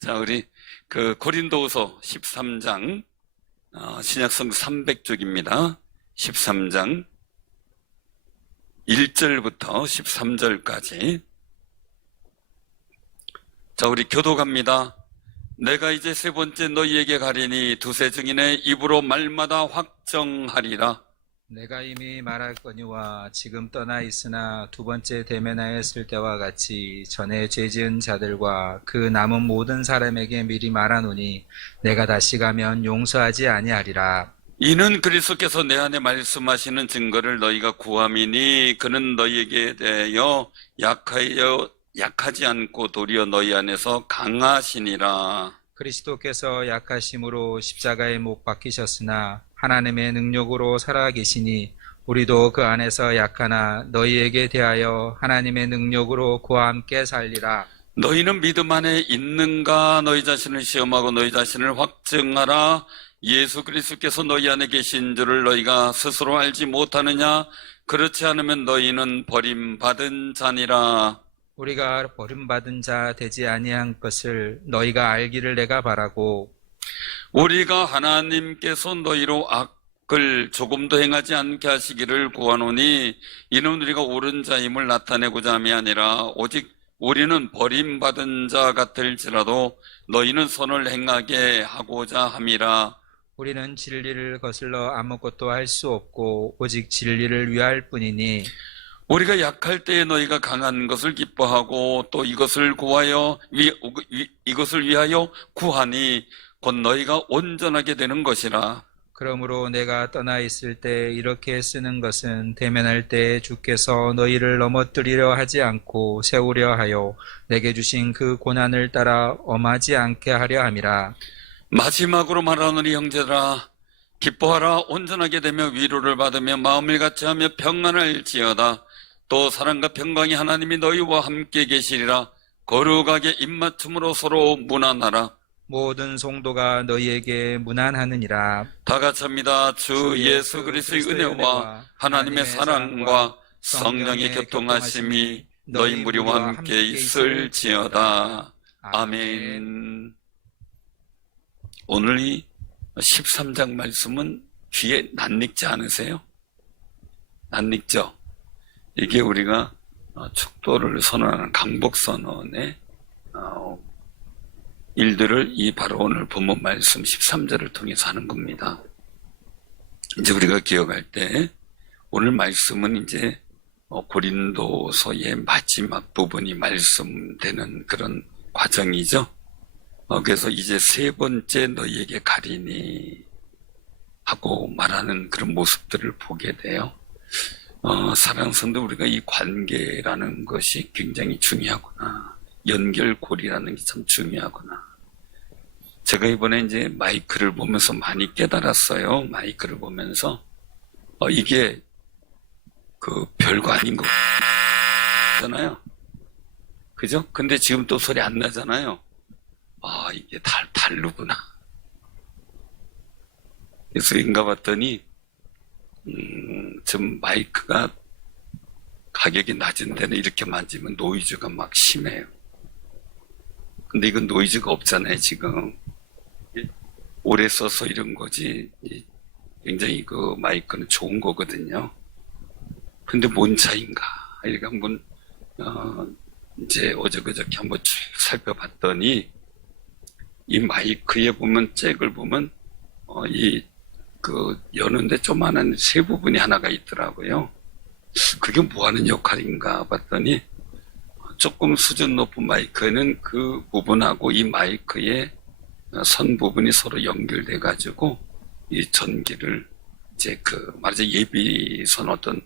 자, 우리 그 고린도후서 13장 신약성경 300쪽입니다. 13장 1절부터 13절까지. 자, 우리 교독합니다. 내가 이제 세 번째 너희에게 가리니 두세 증인의 입으로 말마다 확정하리라. 내가 이미 말할거니와 지금 떠나 있으나 두 번째 대면하였을 때와 같이 전에 죄지은 자들과 그 남은 모든 사람에게 미리 말하노니 내가 다시 가면 용서하지 아니하리라. 이는 그리스도께서 내 안에 말씀하시는 증거를 너희가 구함이니 그는 너희에게 대하여 약하지 않고 도리어 너희 안에서 강하시니라. 그리스도께서 약하심으로 십자가에 못 박히셨으나 하나님의 능력으로 살아계시니 우리도 그 안에서 약하나 너희에게 대하여 하나님의 능력으로 그와 함께 살리라. 너희는 믿음 안에 있는가? 너희 자신을 시험하고 너희 자신을 확증하라. 예수 그리스도께서 너희 안에 계신 줄을 너희가 스스로 알지 못하느냐? 그렇지 않으면 너희는 버림받은 자니라. 우리가 버림받은 자 되지 아니한 것을 너희가 알기를 내가 바라고, 우리가 하나님께서 너희로 악을 조금도 행하지 않게 하시기를 구하노니 이는 우리가 옳은 자임을 나타내고자 함이 아니라 오직 우리는 버림받은 자 같을지라도 너희는 선을 행하게 하고자 함이라. 우리는 진리를 거슬러 아무것도 할 수 없고 오직 진리를 위할 뿐이니 우리가 약할 때에 너희가 강한 것을 기뻐하고 또 이것을 위하여 구하니 곧 너희가 온전하게 되는 것이라. 그러므로 내가 떠나 있을 때 이렇게 쓰는 것은 대면할 때 주께서 너희를 넘어뜨리려 하지 않고 세우려 하여 내게 주신 그 고난을 따라 엄하지 않게 하려 함이라. 마지막으로 말하노니 형제들아, 기뻐하라. 온전하게 되며 위로를 받으며 마음을 같이하며 평안할지어다. 또 사랑과 평강이 하나님이 너희와 함께 계시리라. 거룩하게 입맞춤으로 서로 문안하라. 모든 성도가 너희에게 문안하느니라. 다 같이 합니다. 주 예수 그리스도의 은혜와 하나님의 사랑과 성령의 교통하심이 너희 무리와 함께 있을지어다. 아멘. 오늘 이 13장 말씀은 귀에 낯익지 않으세요? 낯익죠? 이게 우리가 축도를 선언하는 강복선언의 일들을 바로 오늘 본문 말씀 13절을 통해서 하는 겁니다. 이제 우리가 기억할 때 오늘 말씀은 이제 고린도서의 마지막 부분이 말씀되는 그런 과정이죠. 그래서 이제 세 번째 너희에게 가리니 하고 말하는 그런 모습들을 보게 돼요. 사랑하는 성도, 우리가 이 관계라는 것이 굉장히 중요하구나. 연결고리라는 게 참 중요하구나. 제가 이번에 이제 마이크를 보면서 많이 깨달았어요. 마이크를 보면서 이게 그 별거 아닌 거 잖아요. 그죠? 근데 지금 또 소리 안 나잖아요. 이게 다르구나. 그래서 인가 봤더니 좀 마이크가 가격이 낮은 데는 이렇게 만지면 노이즈가 막 심해요. 근데 이건 노이즈가 없잖아요, 지금. 오래 써서 이런 거지. 굉장히 그 마이크는 좋은 거거든요. 근데 뭔 차이인가? 이렇게 한번, 이제 어저그저께 한번 쭉 살펴봤더니, 이 마이크에 보면, 잭을 보면, 여는데 조그만한 세 부분이 하나가 있더라고요. 그게 뭐 하는 역할인가 봤더니, 조금 수준 높은 마이크는 그 부분하고 이 마이크의 선 부분이 서로 연결돼 가지고 이 전기를 이제 말하자면 예비선 어떤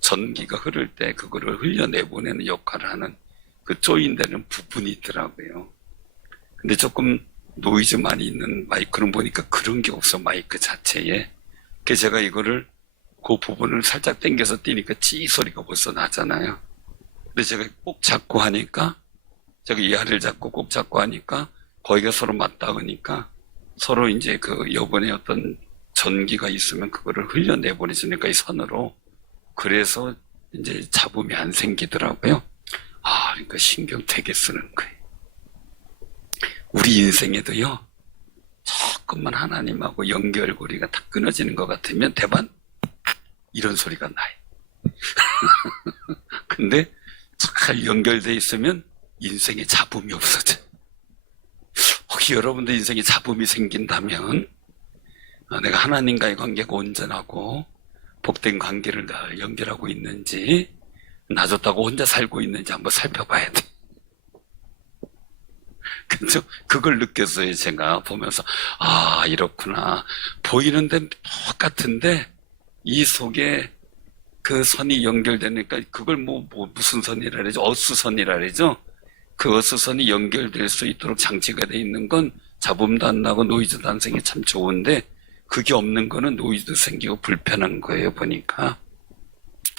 전기가 흐를 때 그거를 흘려내보내는 역할을 하는 그 조인되는 부분이 있더라고요. 근데 조금 노이즈 많이 있는 마이크는 보니까 그런 게 없어, 마이크 자체에. 그래서 제가 이거를 그 부분을 살짝 당겨서 띄니까 찌 소리가 벌써 나잖아요. 근데 제가 꼭 잡고 하니까, 제가 이 알을 잡고 꼭 잡고 하니까 거기가 서로 맞닿으니까 서로 이제 여번에 어떤 전기가 있으면 그거를 흘려내보내주니까 이 선으로. 그래서 이제 잡음이 안 생기더라고요. 그러니까 신경 되게 쓰는 거예요. 우리 인생에도요, 조금만 하나님하고 연결고리가 다 끊어지는 것 같으면 대반 이런 소리가 나요. 근데 잘 연결돼 있으면 인생에 잡음이 없어져. 혹시 여러분들 인생에 잡음이 생긴다면 내가 하나님과의 관계가 온전하고 복된 관계를 늘 연결하고 있는지, 놔줬다고 혼자 살고 있는지 한번 살펴봐야 돼. 그죠? 그걸 느꼈어요. 제가 보면서 아, 이렇구나. 보이는 데는 똑같은데 이 속에 그 선이 연결되니까 그걸 무슨 선이라 그러죠? 어스선이라 그러죠? 그 어스선이 연결될 수 있도록 장치가 돼 있는 건 잡음도 안 나고 노이즈도 안 생기고 참 좋은데, 그게 없는 거는 노이즈도 생기고 불편한 거예요, 보니까.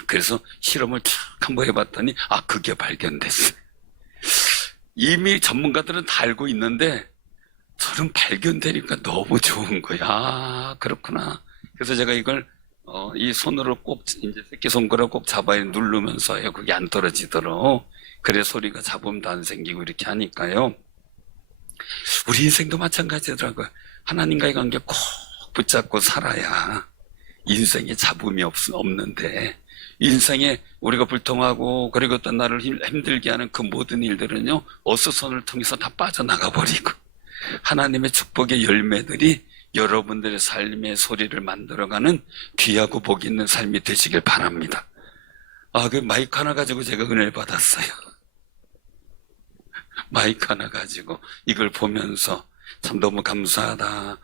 그래서 실험을 쭉 한번 해봤더니 그게 발견됐어요. 이미 전문가들은 다 알고 있는데 저는 발견되니까 너무 좋은 거야. 그렇구나. 그래서 제가 이걸 이 손으로 꼭 이제 새끼손가락 꼭 잡아야 누르면서요, 그게 안 떨어지도록. 그래 소리가 잡음도 안 생기고 이렇게 하니까요. 우리 인생도 마찬가지더라고요. 하나님과의 관계 꼭 붙잡고 살아야 인생에 잡음이 없는데, 인생에 우리가 불통하고 그리고 또 나를 힘들게 하는 그 모든 일들은요, 어수선을 통해서 다 빠져나가 버리고 하나님의 축복의 열매들이 여러분들의 삶의 소리를 만들어가는 귀하고 복 있는 삶이 되시길 바랍니다. 그 마이크 하나 가지고 제가 은혜를 받았어요. 마이크 하나 가지고 이걸 보면서 참 너무 감사하다.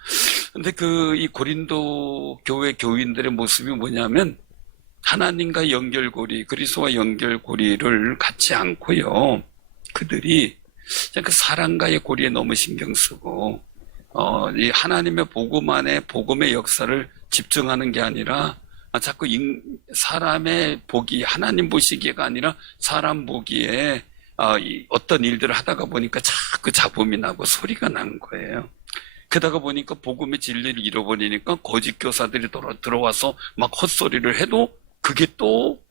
근데 이 고린도 교회 교인들의 모습이 뭐냐면, 하나님과 연결고리, 그리스도와 연결고리를 갖지 않고요, 그들이 그 사랑과의 고리에 너무 신경 쓰고 이 하나님의 복음 안에 복음의 역사를 집중하는 게 아니라 자꾸 사람의 보기, 하나님 보시기가 아니라 사람 보기에 어떤 일들을 하다가 보니까 자꾸 잡음이 나고 소리가 난 거예요. 그러다가 보니까 복음의 진리를 잃어버리니까 거짓 교사들이 들어와서 막 헛소리를 해도 그게 또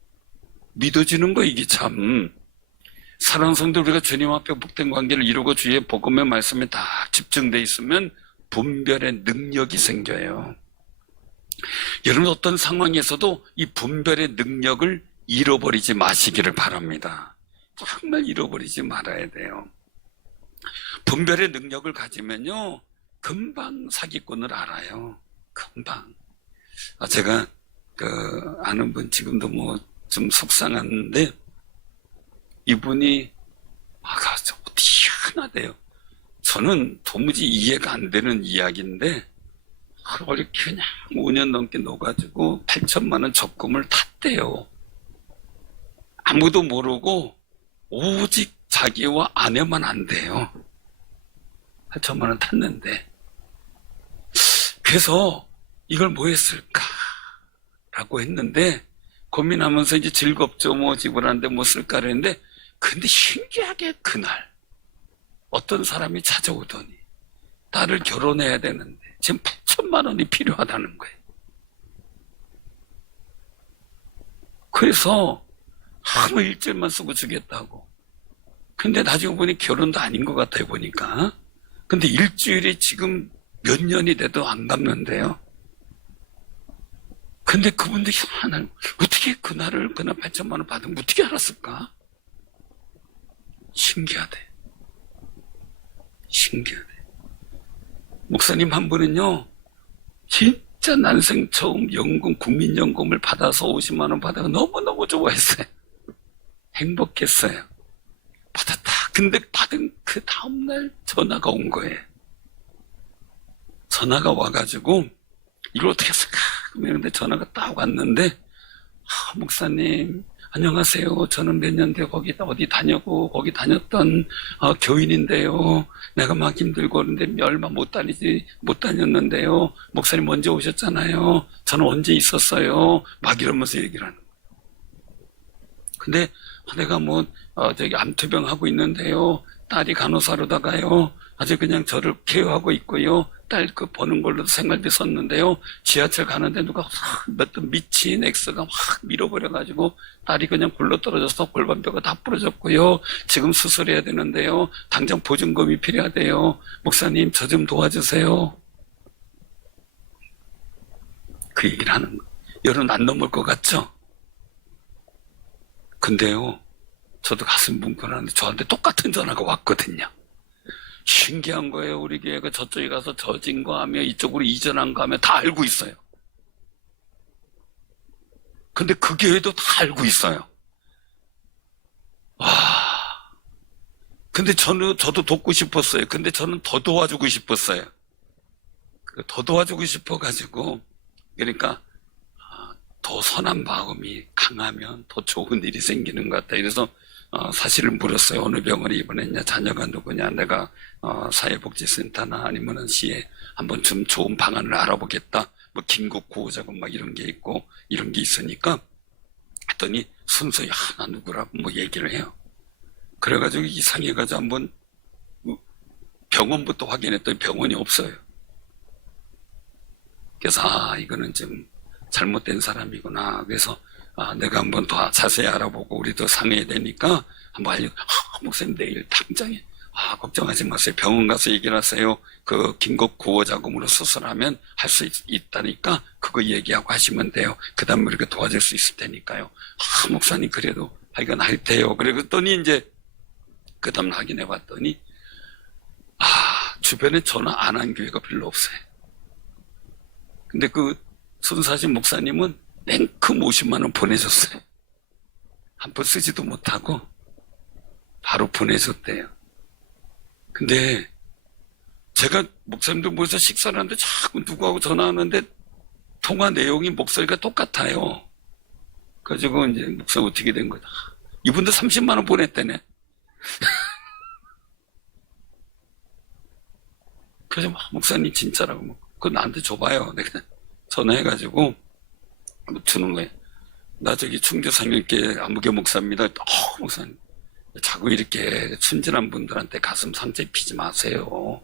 믿어지는 거. 이게 참 사랑하는 성도, 우리가 주님 앞에 복된 관계를 이루고 주의 복음의 말씀에 다 집중돼 있으면 분별의 능력이 생겨요. 여러분, 어떤 상황에서도 이 분별의 능력을 잃어버리지 마시기를 바랍니다. 정말 잃어버리지 말아야 돼요. 분별의 능력을 가지면요, 금방 사기꾼을 알아요. 금방. 제가 아는 분, 지금도 좀 속상한데, 이분이 희한하대요. 저는 도무지 이해가 안 되는 이야기인데, 이렇게 그냥 5년 넘게 넣어가지고 8천만 원 적금을 탔대요. 아무도 모르고 오직 자기와 아내만 안 돼요. 8천만 원 탔는데. 그래서 이걸 뭐 했을까? 라고 했는데, 고민하면서 이제 즐겁죠. 지불하는데 쓸까 그랬는데, 근데 신기하게 그날 어떤 사람이 찾아오더니 딸을 결혼해야 되는데 지금 8천만 원이 필요하다는 거예요. 그래서 하루 일주일만 쓰고 주겠다고. 근데 나중에 보니 결혼도 아닌 것 같아요, 보니까. 근데 일주일이 지금 몇 년이 돼도 안 갚는데요. 근데 그분도 희한한, 어떻게 그날 8천만 원 받으면 어떻게 알았을까? 신기하대. 목사님 한 분은요, 진짜 난생 처음 국민연금을 받아서 50만 원 받아서 너무너무 좋아했어요. 행복했어요. 받았다. 근데 받은 그 다음날 전화가 온 거예요. 전화가 와가지고 이걸 어떻게 했을까? 그런데 전화가 딱 왔는데, 목사님 안녕하세요. 저는 몇 년 돼 거기 어디 다녔던 교인인데요. 내가 막 힘들고 그런데 얼마 못 다녔는데요. 목사님 언제 오셨잖아요. 저는 언제 있었어요. 막 이러면서 얘기를 하는 거예요. 근데 내가 저기 암투병 하고 있는데요. 딸이 간호사로다가요, 아주 그냥 저를 케어하고 있고요. 달 그 버는 걸로도 생활비 썼는데요. 지하철 가는데 누가 몇ton 미친 엑스가 확 밀어버려가지고 딸이 그냥 굴러 떨어져서 골반뼈가 다 부러졌고요. 지금 수술해야 되는데요. 당장 보증금이 필요하대요. 목사님, 저 좀 도와주세요. 그 얘기를 하는 거. 여러분 안 넘을 것 같죠? 근데요, 저도 가슴 뭉클하는데 저한테 똑같은 전화가 왔거든요. 신기한 거예요. 우리 교회가 저쪽에 가서 저진 거 하며 이쪽으로 이전한 거 하며 다 알고 있어요. 근데 그 교회도 다 알고 있어요. 와. 근데 저도 돕고 싶었어요. 근데 저는 더 도와주고 싶었어요. 더 도와주고 싶어가지고, 그러니까, 더 선한 마음이 강하면 더 좋은 일이 생기는 것 같다. 그래서 사실을 물었어요. 어느 병원에 입원했냐, 자녀가 누구냐, 내가 사회복지센터나 아니면은 시에 한번 좀 좋은 방안을 알아보겠다. 뭐 긴급 구호자금 막 이런 게 있고 이런 게 있으니까 했더니 순서히 하나 누구라고 뭐 얘기를 해요. 그래가지고 이상해가지고 한번 병원부터 확인했더니 병원이 없어요. 그래서 이거는 좀 잘못된 사람이구나. 그래서 내가 한번 더 자세히 알아보고 우리도 상해야 되니까 한번 목사님 내일 당장에 걱정하지 마세요. 병원 가서 얘기를 하세요. 그 긴급 구호자금으로 수술하면 할 수 있다니까 그거 얘기하고 하시면 돼요. 그 다음에 우리가 도와줄 수 있을 테니까요. 목사님 그래도 이건 할 테요. 그랬더니 이제 그 다음 확인해 봤더니 주변에 전화 안 한 교회가 별로 없어요. 근데 그 손사진 목사님은 냉큼 50만 원 보내줬어요. 한 번 쓰지도 못하고 바로 보내줬대요. 근데 제가 목사님들 모여서 식사를 하는데 자꾸 누구하고 전화하는데 통화 내용이 목소리가 똑같아요. 그래가지고 이제 목사 어떻게 된 거다. 이분도 30만 원 보냈대네. 그래서 목사님 진짜라고 그거 나한테 줘봐요. 내가 전화해가지고 주는 거예요. 나 저기 충주상일계 안무교 목사입니다. 목사님 자꾸 이렇게 순진한 분들한테 가슴 상처 입히지 마세요.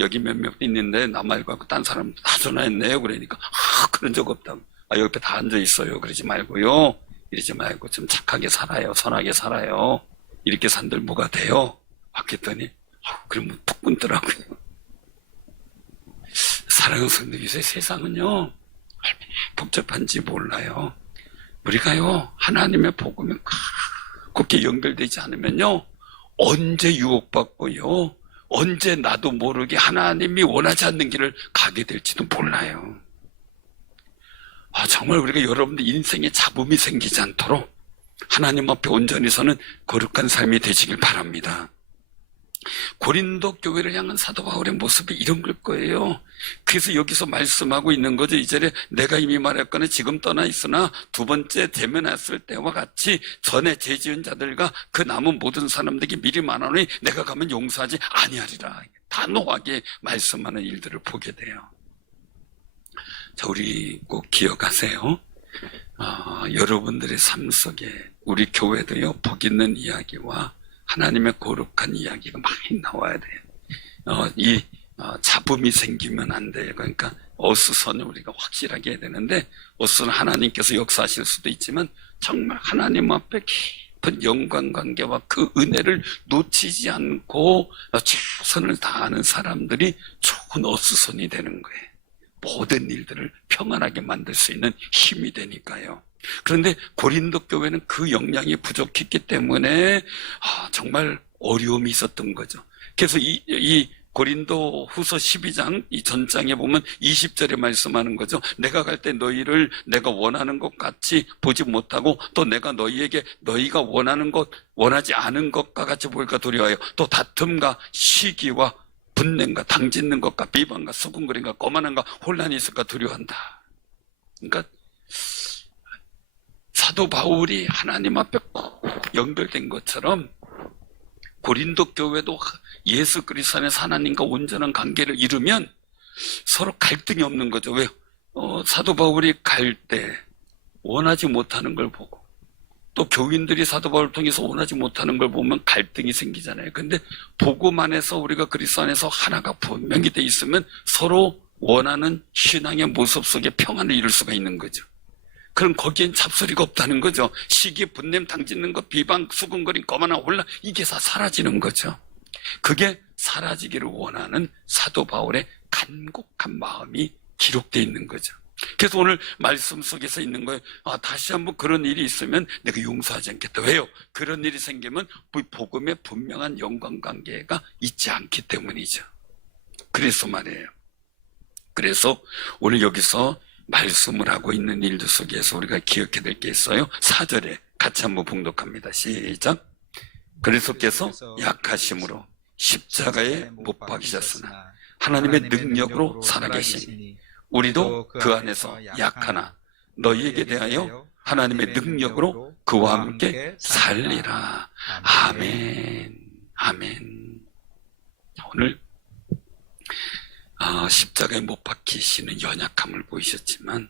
여기 몇몇 있는데 나 말고 하고 딴 사람 다 전화했네요. 그러니까 그런 적 없다고. 옆에 다 앉아 있어요. 그러지 말고요. 이러지 말고 좀 착하게 살아요. 선하게 살아요. 이렇게 산들 뭐가 돼요? 왔겠더니 그러면 푹 끊더라고요. 사랑하는 성도님들, 세상은요 얼마나 복잡한지 몰라요. 우리가요 하나님의 복음에 굳게 연결되지 않으면요 언제 유혹받고요 언제 나도 모르게 하나님이 원하지 않는 길을 가게 될지도 몰라요. 정말 우리가 여러분들 인생에 잡음이 생기지 않도록 하나님 앞에 온전히 서는 거룩한 삶이 되시길 바랍니다. 고린도 교회를 향한 사도 바울의 모습이 이런 걸 거예요. 그래서 여기서 말씀하고 있는 거죠. 2절에 내가 이미 말했거나 지금 떠나 있으나 두 번째 대면했을 때와 같이 전에 죄지은 자들과 그 남은 모든 사람들에게 미리 말하노니 내가 가면 용서하지 아니하리라. 단호하게 말씀하는 일들을 보게 돼요. 자, 우리 꼭 기억하세요. 여러분들의 삶 속에 우리 교회도요 복 있는 이야기와 하나님의 거룩한 이야기가 많이 나와야 돼요. 잡음이 생기면 안 돼요. 그러니까 어수선을 우리가 확실하게 해야 되는데 어수선 하나님께서 역사하실 수도 있지만 정말 하나님 앞에 깊은 영광관계와 그 은혜를 놓치지 않고 최선을 다하는 사람들이 좋은 어수선이 되는 거예요. 모든 일들을 평안하게 만들 수 있는 힘이 되니까요. 그런데 고린도 교회는 그 역량이 부족했기 때문에 정말 어려움이 있었던 거죠. 그래서 이 고린도 후서 12장 이 전장에 보면 20절에 말씀하는 거죠. 내가 갈 때 너희를 내가 원하는 것 같이 보지 못하고 또 내가 너희에게 너희가 원하는 것 원하지 않은 것과 같이 보일까 두려워요. 또 다툼과 시기와 분냄과 당짓는 것과 비방과 수군거림과 거만함과 혼란이 있을까 두려워한다. 그러니까 사도 바울이 하나님 앞에 꼭 연결된 것처럼 고린도 교회도 예수 그리스도 안에서 하나님과 온전한 관계를 이루면 서로 갈등이 없는 거죠. 왜요? 사도 바울이 갈 때 원하지 못하는 걸 보고 또 교인들이 사도 바울을 통해서 원하지 못하는 걸 보면 갈등이 생기잖아요. 근데 복음 안에서 우리가 그리스도 안에서 하나가 분명히 돼 있으면 서로 원하는 신앙의 모습 속에 평안을 이룰 수가 있는 거죠. 그럼 거기엔 잡소리가 없다는 거죠. 시기, 분냄, 당짓는 것, 비방, 수군거림, 거만한 혼란, 이게 다 사라지는 거죠. 그게 사라지기를 원하는 사도 바울의 간곡한 마음이 기록되어 있는 거죠. 그래서 오늘 말씀 속에서 있는 거예요. 다시 한번 그런 일이 있으면 내가 용서하지 않겠다. 왜요? 그런 일이 생기면 복음의 분명한 연관관계가 있지 않기 때문이죠. 그래서 말이에요. 그래서 오늘 여기서 말씀을 하고 있는 일들 속에서 우리가 기억해야 될 게 있어요. 4절에 같이 한번 봉독합니다. 시작. 그리스도께서 약하심으로 십자가에 못 박히셨으나 하나님의 능력으로 살아계시니 우리도 그 안에서 약하나 너희에게 대하여 하나님의 능력으로 그와 함께 살리라. 아멘. 아멘. 오늘 십자가에 못 박히시는 연약함을 보이셨지만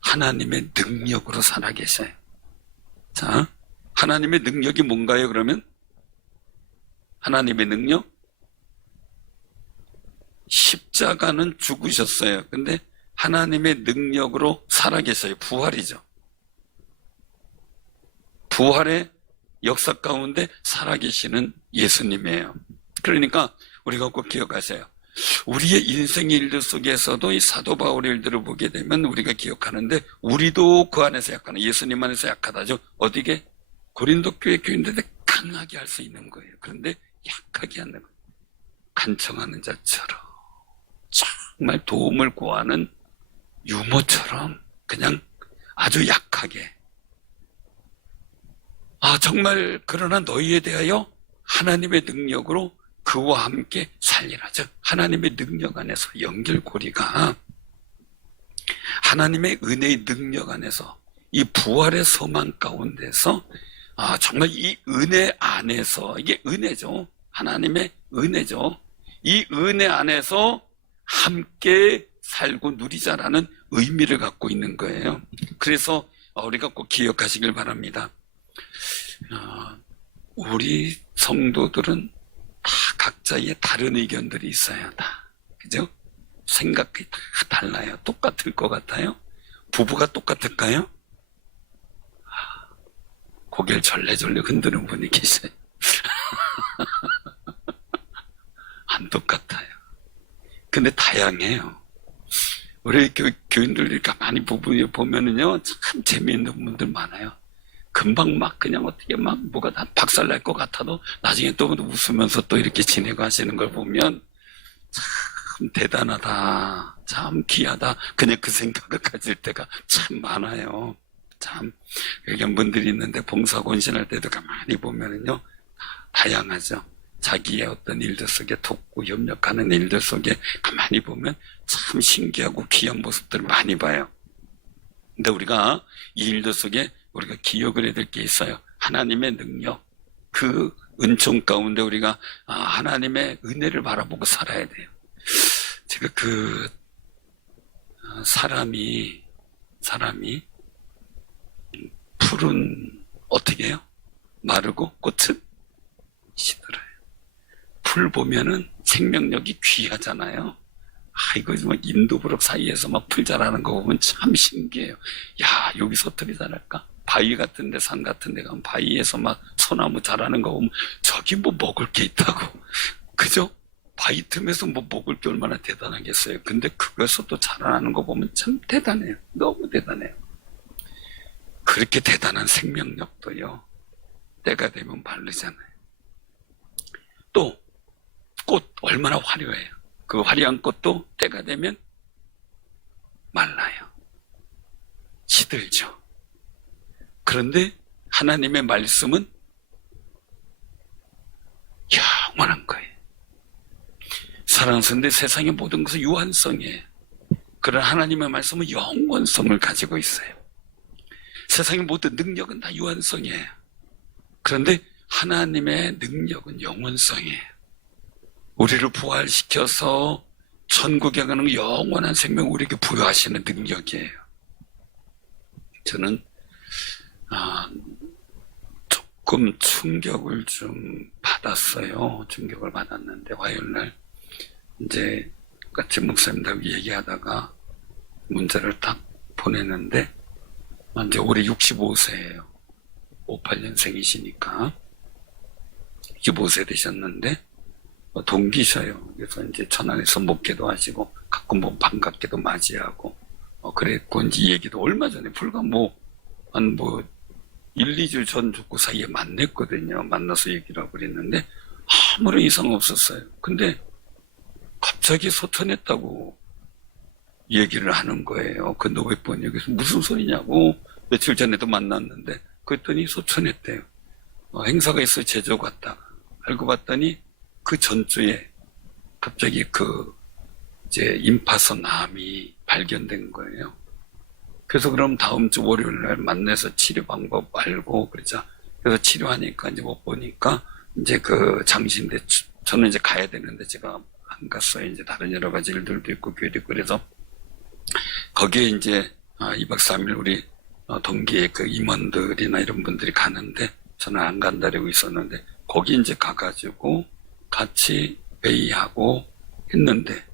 하나님의 능력으로 살아계셔요. 자, 하나님의 능력이 뭔가요? 그러면 하나님의 능력? 십자가는 죽으셨어요. 근데 하나님의 능력으로 살아계셔요. 부활이죠. 부활의 역사 가운데 살아계시는 예수님이에요. 그러니까 우리가 꼭 기억하세요. 우리의 인생의 일들 속에서도 이 사도 바울의 일들을 보게 되면 우리가 기억하는데 우리도 그 안에서 약하나 예수님 안에서 약하다죠. 어디게? 고린도 교회 교인들한테 강하게 할 수 있는 거예요. 그런데 약하게 하는 거예요. 간청하는 자처럼 정말 도움을 구하는 유모처럼 그냥 아주 약하게 정말 그러나 너희에 대하여 하나님의 능력으로 그와 함께 살리라. 즉 하나님의 능력 안에서 연결고리가 하나님의 은혜의 능력 안에서 이 부활의 소망 가운데서 정말 이 은혜 안에서 이게 은혜죠. 하나님의 은혜죠. 이 은혜 안에서 함께 살고 누리자라는 의미를 갖고 있는 거예요. 그래서 우리가 꼭 기억하시길 바랍니다. 우리 성도들은 다 각자의 다른 의견들이 있어요. 다. 그죠? 생각이 다 달라요. 똑같을 것 같아요? 부부가 똑같을까요? 고개를 절레절레 흔드는 분이 계세요. 안 똑같아요. 근데 다양해요. 우리 교인들이 가만히 보면은요, 참 재미있는 분들 많아요. 금방 막 그냥 어떻게 막 뭐가 다 박살날 것 같아도 나중에 또 웃으면서 또 이렇게 지내고 하시는 걸 보면 참 대단하다. 참 귀하다. 그냥 그 생각을 가질 때가 참 많아요. 참 의견분들이 있는데 봉사곤신할 때도 가만히 보면은요, 다양하죠. 자기의 어떤 일들 속에 돕고 협력하는 일들 속에 가만히 보면 참 신기하고 귀한 모습들을 많이 봐요. 근데 우리가 이 일들 속에 우리가 기억을 해야 될 게 있어요. 하나님의 능력, 그 은총 가운데 우리가 하나님의 은혜를 바라보고 살아야 돼요. 제가 사람이 풀은 어떻게 해요? 마르고 꽃은 시들어요. 풀 보면은 생명력이 귀하잖아요. 이거 막 인도부럭 사이에서 막 풀 자라는 거 보면 참 신기해요. 야, 여기서 어떻게 자랄까? 바위 같은 데, 산 같은 데 가면 바위에서 막 소나무 자라는 거 보면 저기 뭐 먹을 게 있다고. 그죠? 바위 틈에서 뭐 먹을 게 얼마나 대단하겠어요. 근데 그것에서 또 자라나는 거 보면 참 대단해요. 너무 대단해요. 그렇게 대단한 생명력도요, 때가 되면 마르잖아요. 또 꽃 얼마나 화려해요. 그 화려한 꽃도 때가 되면 말라요. 시들죠. 그런데 하나님의 말씀은 영원한 거예요. 사랑스러운데 세상의 모든 것은 유한성이에요. 그런 하나님의 말씀은 영원성을 가지고 있어요. 세상의 모든 능력은 다 유한성이에요. 그런데 하나님의 능력은 영원성이에요. 우리를 부활시켜서 천국에 가는 영원한 생명 우리에게 부여하시는 능력이에요. 저는 조금 충격을 좀 받았어요. 충격을 받았는데 화요일날 이제 같이 목사님들하고 얘기하다가 문자를 딱 보냈는데 이제 올해 65세예요. 58년생이시니까 65세 되셨는데 동기셔요. 그래서 이제 천안에서 목회도 하시고 가끔 뭐 반갑게도 맞이하고 그랬고 이제 이 얘기도 얼마 전에 불과 한 1, 2주 전 죽고 사이에 만났거든요. 만나서 얘기를 하고 그랬는데 아무런 이상 없었어요. 근데 갑자기 소천했다고 얘기를 하는 거예요. 그 노회번 여기서 무슨 소리냐고 며칠 전에도 만났는데 그랬더니 소천했대요. 행사가 있어 제주 갔다가 알고 봤더니 그 전주에 갑자기 이제 임파선 암이 발견된 거예요. 그래서 그럼 다음 주 월요일 날 만나서 치료 방법 알고 그러자. 그래서 치료하니까 이제 못 보니까 이제 장신대 저는 이제 가야 되는데 제가 안 갔어요. 이제 다른 여러 가지 일들도 있고 교회도 있고 그래서 거기에 이제 2박 3일 우리 동기의 임원들이나 이런 분들이 가는데 저는 안 간다고 있었는데 거기 이제 가가지고 같이 회의하고 했는데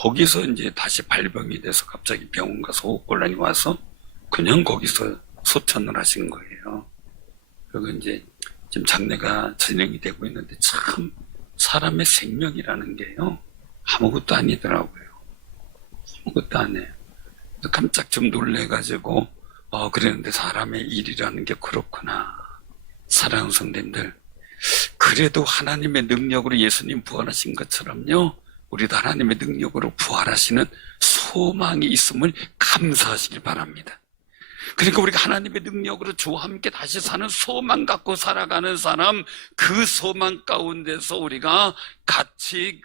거기서 이제 다시 발병이 돼서 갑자기 병원 가서 호흡곤란이 와서 그냥 거기서 소천을 하신 거예요. 그리고 이제 지금 장례가 진행이 되고 있는데 참 사람의 생명이라는 게요 아무것도 아니더라고요. 아무것도 안 해요. 깜짝 좀 놀래가지고 그랬는데 사람의 일이라는 게 그렇구나. 사랑하는 성도님들, 그래도 하나님의 능력으로 예수님 부활하신 것처럼요 우리도 하나님의 능력으로 부활하시는 소망이 있음을 감사하시길 바랍니다. 그러니까 우리가 하나님의 능력으로 주와 함께 다시 사는 소망 갖고 살아가는 사람, 그 소망 가운데서 우리가 같이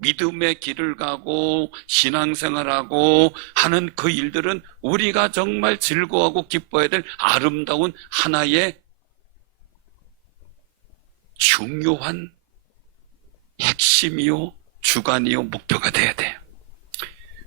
믿음의 길을 가고 신앙생활하고 하는 그 일들은 우리가 정말 즐거워하고 기뻐해야 될 아름다운 하나의 중요한 핵심이요 주관이요 목표가 돼야 돼요.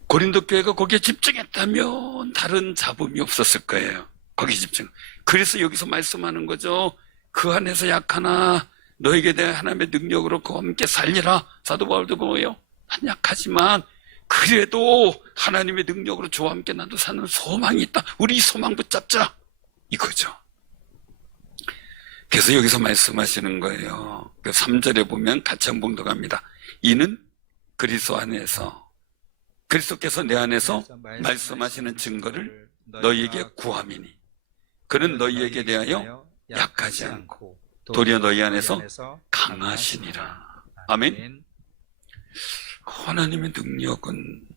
고린도 교회가 거기에 집중했다면 다른 잡음이 없었을 거예요. 거기에 집중. 그래서 여기서 말씀하는 거죠. 그 안에서 약하나 너에게 대한 하나님의 능력으로 그와 함께 살리라. 사도 바울도 그거예요. 난 약하지만 그래도 하나님의 능력으로 저와 함께 나도 사는 소망이 있다. 우리 이 소망 붙잡자. 이거죠. 그래서 여기서 말씀하시는 거예요. 3절에 보면 같이 한번 봉독합니다. 이는 그리스도 안에서 그리스도께서 내 안에서 말씀하시는 증거를 너희에게 구함이니 그는 너희에게 대하여 약하지 않고 도리어 너희 안에서 강하시니라. 아멘. 하나님의 능력은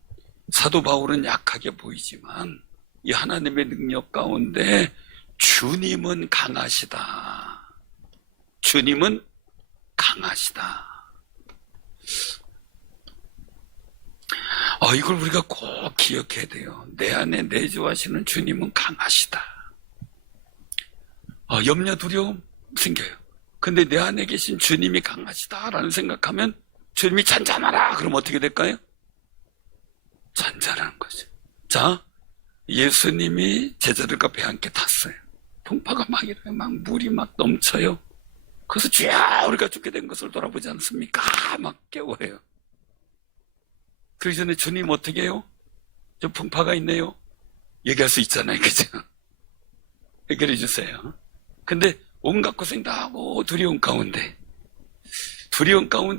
사도 바울은 약하게 보이지만 이 하나님의 능력 가운데 주님은 강하시다. 주님은 강하시다. 이걸 우리가 꼭 기억해야 돼요. 내 안에 내주하시는 주님은 강하시다. 염려 두려움 생겨요. 근데 내 안에 계신 주님이 강하시다라는 생각하면 주님이 잔잔하라 그럼 어떻게 될까요? 잔잔한 거죠. 자, 예수님이 제자들과 배 함께 탔어요. 풍파가 막 일어나요. 막 물이 막 넘쳐요. 그래서 주야 우리가 죽게 된 것을 돌아보지 않습니까? 막 깨워요. 그 전에 주님 어떻게 해요? 저 풍파가 있네요. 얘기할 수 있잖아요. 그죠? 해결해 주세요. 근데 온갖 고생 다 하고 두려움 가운데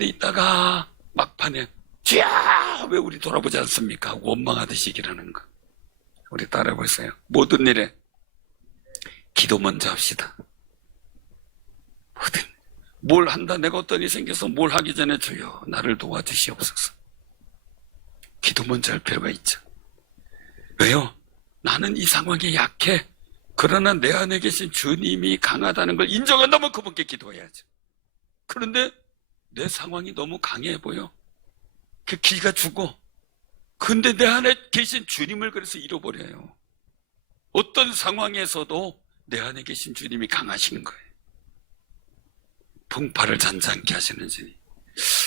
있다가 막판에 주야 왜 우리 돌아보지 않습니까? 하고 원망하듯이 얘기하는 거. 우리 따라해보세요. 모든 일에 기도 먼저 합시다. 뭘 한다 내가 어떤 일이 생겨서 뭘 하기 전에 주여 나를 도와주시옵소서. 기도 먼저 할 필요가 있죠. 왜요? 나는 이 상황에 약해. 그러나 내 안에 계신 주님이 강하다는 걸 인정한다면 그분께 기도해야죠. 그런데 내 상황이 너무 강해 보여. 그 기가 죽어. 근데 내 안에 계신 주님을 그래서 잃어버려요. 어떤 상황에서도 내 안에 계신 주님이 강하신 거예요. 풍파를 잔잔케 하시는 주님.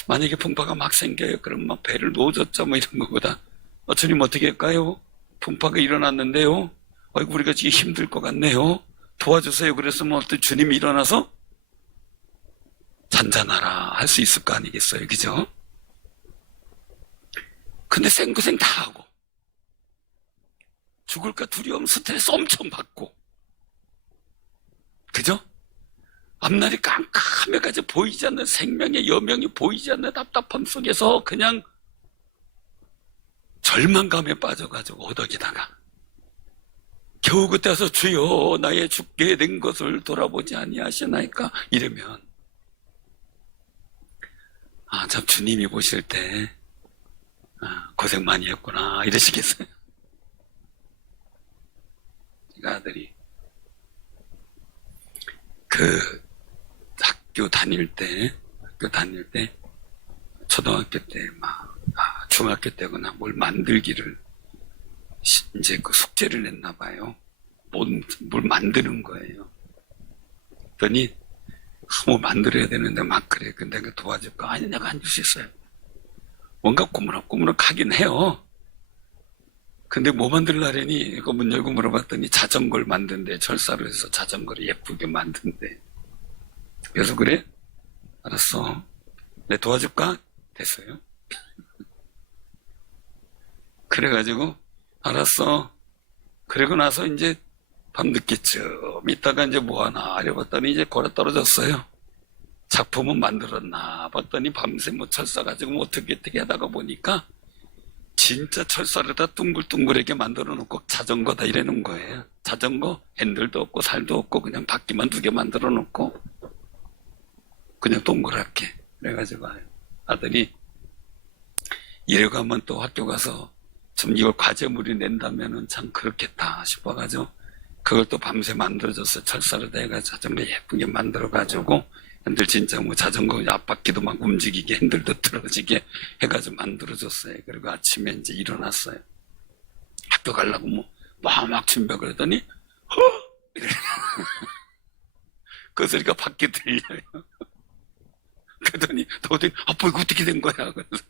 만약에 풍파가 막 생겨요. 그럼 막 배를 놓아줬자 뭐 이런 거보다 주님 어떻게 할까요? 풍파가 일어났는데요. 우리가 지금 힘들 것 같네요. 도와주세요. 그랬으면 어떤 주님이 일어나서 잔잔하라 할 수 있을 거 아니겠어요. 그죠? 근데 생고생 다 하고 죽을까 두려움 스트레스 엄청 받고 그죠? 앞날이 깜깜해가지고 보이지 않는 생명의 여명이 보이지 않는 답답함 속에서 그냥 절망감에 빠져가지고 어덕이다가 겨우 그때 와서 주여 나의 죽게 된 것을 돌아보지 아니하시나이까 이러면 참 주님이 보실 때 고생 많이 했구나 이러시겠어요. 제가 아들이 그 학교 다닐 때 초등학교 때 중학교 때거나 뭘 만들기를 이제 그 숙제를 냈나 봐요. 뭘 만드는 거예요. 그랬더니 뭐 만들어야 되는데 막 그래. 근데 내가 도와줄까? 아니 내가 안 줄 수 있어요. 뭔가 꾸물럭꾸물럭 하긴 해요. 근데 뭐 만들라래니 이거 문 열고 물어봤더니 자전거를 만든대. 철사로 해서 자전거를 예쁘게 만든대. 그래서 그래? 알았어. 내 도와줄까? 됐어요. 그래가지고 알았어. 그리고 나서 이제 밤늦게쯤 있다가 이제 뭐 하나 알아봤더니 이제 걸어 떨어졌어요. 작품은 만들었나 봤더니 밤새 뭐 철사 가지고 뭐 어떻게 하다가 보니까 진짜 철사에다 둥글둥글하게 만들어 놓고 자전거다 이러는 거예요. 자전거 핸들도 없고 살도 없고 그냥 바퀴만 2개 만들어 놓고 그냥 동그랗게. 그래가지고 아들이 이래가면 또 학교 가서 좀 이걸 과제물이 낸다면은 참 그렇겠다 싶어가지고 그걸 또 밤새 만들어줬어요. 철사로 해가지고 자전거 예쁘게 만들어가지고 핸들 진짜 뭐 자전거 앞바퀴도 막 움직이게 핸들도 틀어지게 해가지고 만들어줬어요. 그리고 아침에 이제 일어났어요. 학교 가려고 막 준비하고 그러더니 이래. 그 소리가 밖에 들려요. 그러더니 도저히 아빠 이거 어떻게 된 거야? 그래서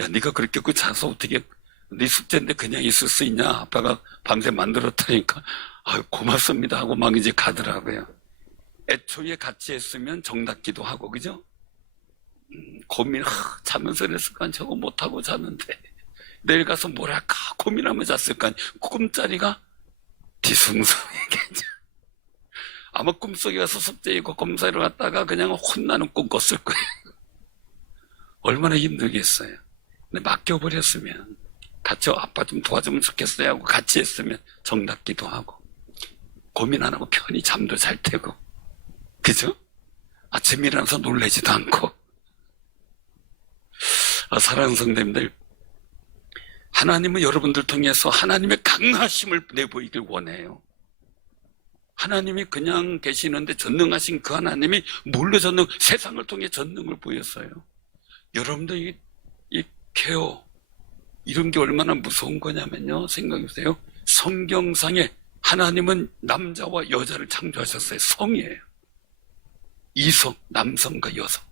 야 네가 그렇게 자서 어떻게 네 숙제인데 그냥 있을 수 있냐? 아빠가 밤새 만들었다니까 아유 고맙습니다 하고 막 이제 가더라고요. 애초에 같이 했으면 정답기도 하고 그죠? 고민 자면서 그랬을까 저거 못하고 잤는데 내일 가서 뭘 할까 고민하며 잤을까 꿈자리가 뒤숭숭하게 아마 꿈속에 가서 숙제 읽고 검사로 갔다가 그냥 혼나는 꿈 꿨을 거예요. 얼마나 힘들겠어요. 근데 맡겨버렸으면 같이 아빠 좀 도와주면 좋겠어요 하고 같이 했으면 정답기도 하고 고민 안 하고 편히 잠도 잘 테고 그죠? 아침에 일어나서 놀라지도 않고 사랑하는 성도님들 하나님은 여러분들 통해서 하나님의 강하심을 내보이길 원해요. 하나님이 그냥 계시는데 전능하신 그 하나님이 뭘로 세상을 통해 전능을 보였어요. 여러분들 이 케어 이런 게 얼마나 무서운 거냐면요. 생각해보세요. 성경상에 하나님은 남자와 여자를 창조하셨어요. 성이에요. 이성, 남성과 여성.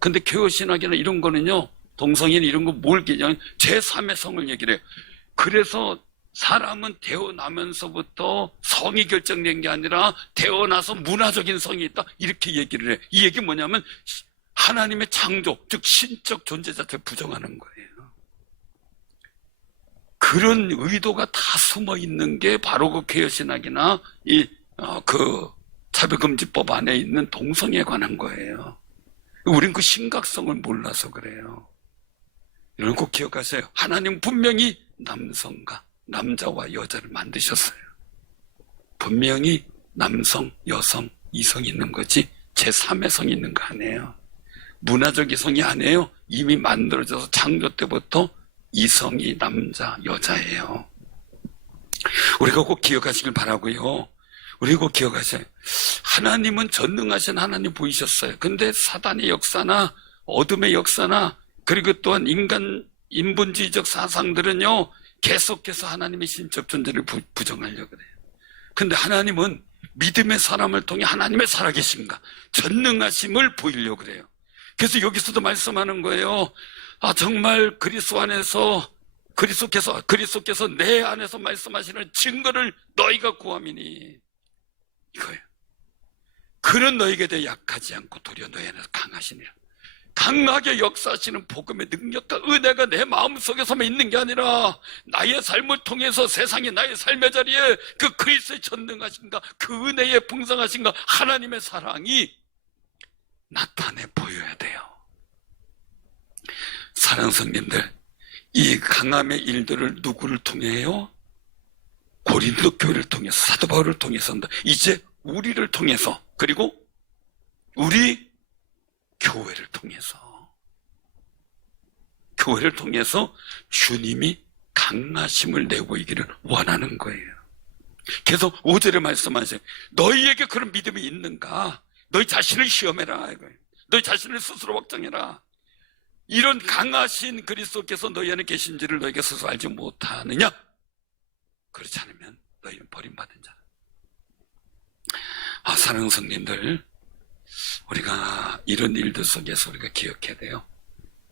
근데 개요신학이나 이런 거는요. 동성인 이런 거 뭘 얘기하냐면 제3의 성을 얘기를 해요. 그래서 사람은 태어나면서부터 성이 결정된 게 아니라 태어나서 문화적인 성이 있다. 이렇게 얘기를 해요. 이 얘기 뭐냐면 하나님의 창조, 즉 신적 존재 자체를 부정하는 거예요. 그런 의도가 다 숨어 있는 게 바로 그 개요신학이나 그 차별금지법 안에 있는 동성애에 관한 거예요. 우린 그 심각성을 몰라서 그래요. 이런 거 꼭 기억하세요. 하나님 분명히 남자와 여자를 만드셨어요. 분명히 남성, 여성, 이성이 있는 거지 제3의 성이 있는 거 아니에요. 문화적 이성이 아니에요. 이미 만들어져서 창조 때부터 이성이 남자, 여자예요. 우리가 꼭 기억하시길 바라고요. 우리가 꼭 기억하세요. 하나님은 전능하신 하나님 보이셨어요. 근데 사단의 역사나 어둠의 역사나 그리고 또한 인본주의적 사상들은요 계속해서 하나님의 신적 존재를 부정하려고 그래요. 근데 하나님은 믿음의 사람을 통해 하나님의 살아계심과 전능하심을 보이려고 그래요. 그래서 여기서도 말씀하는 거예요. 정말 그리스도께서 내 안에서 말씀하시는 증거를 너희가 구함이니 이거예요. 그는 너에게 대해 약하지 않고 도리어 너희 안에서 강하시니라. 강하게 역사하시는 복음의 능력과 은혜가 내 마음속에서만 있는 게 아니라 나의 삶을 통해서 세상의 나의 삶의 자리에 그 그리스도의 전능하신가, 그 은혜의 풍성하신가, 하나님의 사랑이 나타내 보여야 돼요. 사랑하는 성님들, 이 강함의 일들을 누구를 통해요? 고린도 교회를 통해서, 사도 바울을 통해서 한다. 이제 우리를 통해서, 그리고 우리 교회를 통해서 주님이 강하심을 내보이기를 원하는 거예요. 계속 5절에 말씀하세요. 너희에게 그런 믿음이 있는가? 너희 자신을 시험해라 이거예요. 너희 자신을 스스로 확정해라. 이런 강하신 그리스도께서 너희 안에 계신지를 너희가 스스로 알지 못하느냐? 그렇지 않으면 너희는 버림받은 자다. 사랑하는 성님들, 우리가 이런 일들 속에서 우리가 기억해야 돼요.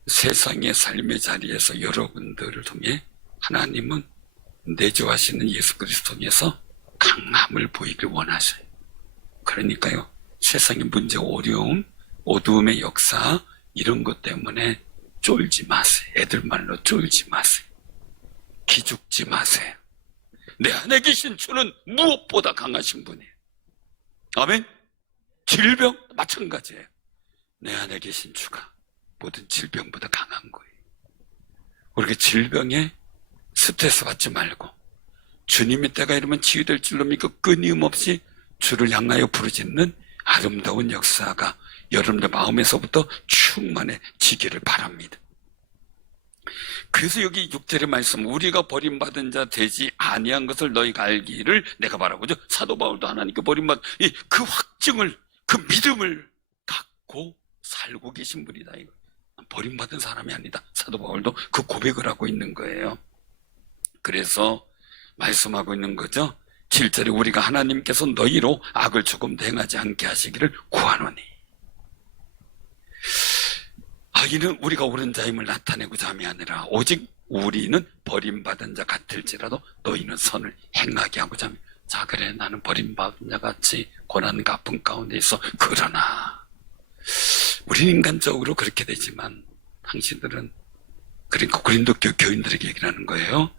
세상의 삶의 자리에서 여러분들을 통해 하나님은 내주하시는 예수 그리스도 통해서 강함을 보이길 원하셔요. 그러니까요, 세상의 문제, 어려움, 어두움의 역사, 이런 것 때문에 쫄지 마세요. 애들 말로 쫄지 마세요. 기죽지 마세요. 내 안에 계신 주는 무엇보다 강하신 분이에요. 아멘. 질병 마찬가지예요. 내 안에 계신 주가 모든 질병보다 강한 거예요. 우리가 질병에 스트레스 받지 말고 주님의 때가 이르면 치유될 줄로 믿고 끊임없이 주를 향하여 부르짖는 아름다운 역사가 여러분들 마음에서부터 충만해지기를 바랍니다. 그래서 여기 6절의 말씀, 우리가 버림받은 자 되지 아니한 것을 너희가 알기를 내가 바라고죠. 사도 바울도 하나님께 버림받은 그 확증을, 그 믿음을 갖고 살고 계신 분이다. 이거 버림받은 사람이 아니다. 사도 바울도 그 고백을 하고 있는 거예요. 그래서 말씀하고 있는 거죠. 7절에 우리가 하나님께서 너희로 악을 조금 행하지 않게 하시기를 구하노니. 이는 우리가 옳은 자임을 나타내고자 함이 아니라 오직 우리는 버림받은 자 같을지라도 너희는 선을 행하게 하고자 합니다. 자, 그래, 나는 버림받은 자 같이 고난과 아픔 가운데 있어. 그러나 우리는 인간적으로 그렇게 되지만 당신들은, 그러니까 고린도 교인들에게 얘기를 하는 거예요.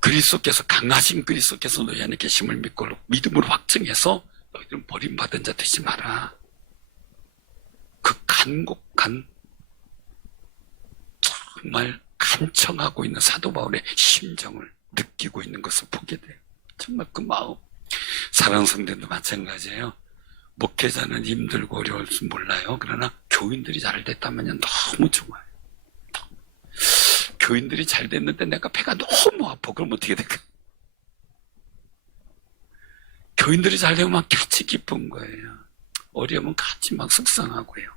그리스도께서, 강하신 그리스도께서 너희 안에 계심을 믿고 믿음으로 확증해서 너희들은 버림받은 자 되지 마라. 그 간곡한, 정말 간청하고 있는 사도 바울의 심정을 느끼고 있는 것을 보게 돼요. 정말 그 마음. 사랑하는 성도들도 마찬가지예요. 목회자는 힘들고 어려울 줄 몰라요. 그러나 교인들이 잘 됐다면 너무 좋아요. 교인들이 잘 됐는데 내가 배가 너무 아파. 그럼 어떻게 될까? 교인들이 잘 되면 막 같이 기쁜 거예요. 어려우면 같이 막 속상하고요.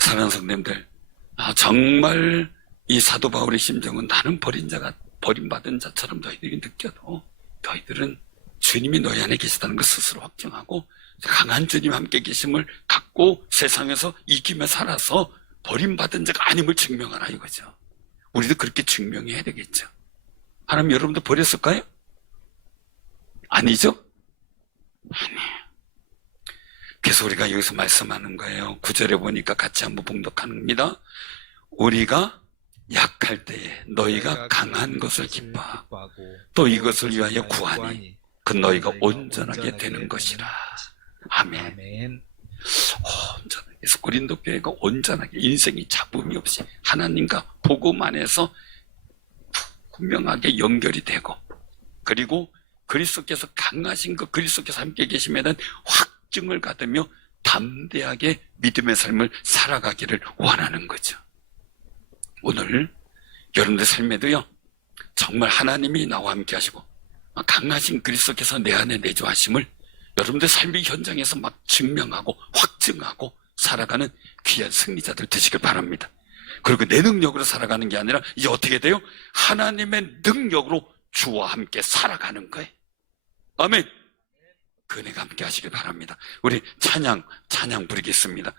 사랑하는 성도님들, 정말 이 사도 바울의 심정은 나는 버림받은 자처럼 너희들이 느껴도 너희들은 주님이 너희 안에 계시다는 걸 스스로 확정하고 강한 주님 함께 계심을 갖고 세상에서 이기며 살아서 버림받은 자가 아님을 증명하라 이거죠. 우리도 그렇게 증명해야 되겠죠. 하나님 여러분들 버렸을까요? 아니죠? 아니에요. 그래서 우리가 여기서 말씀하는 거예요. 9절에 보니까 같이 한번 봉독합니다. 우리가 약할 때에 너희가 강한 것을 기뻐하고 또 이것을 위하여 구하니 그 너희가 온전하게 되는 것이라. 아멘. 온전하게. 그래서 고린도 교회가 온전하게 인생이 잡음이 없이 하나님과 복음 안에서 분명하게 연결이 되고, 그리고 그리스도께서 강하신 그 그리스도께서 함께 계시면은 확증을 갖으며 담대하게 믿음의 삶을 살아가기를 원하는 거죠. 오늘 여러분들 삶에도요, 정말 하나님이 나와 함께 하시고 강하신 그리스도께서 내 안에 내주하심을 여러분들 삶의 현장에서 막 증명하고 확증하고 살아가는 귀한 승리자들 되시길 바랍니다. 그리고 내 능력으로 살아가는 게 아니라 이제 어떻게 돼요? 하나님의 능력으로 주와 함께 살아가는 거예요. 아멘. 그 은혜가 함께 하시길 바랍니다. 우리 찬양 부르겠습니다.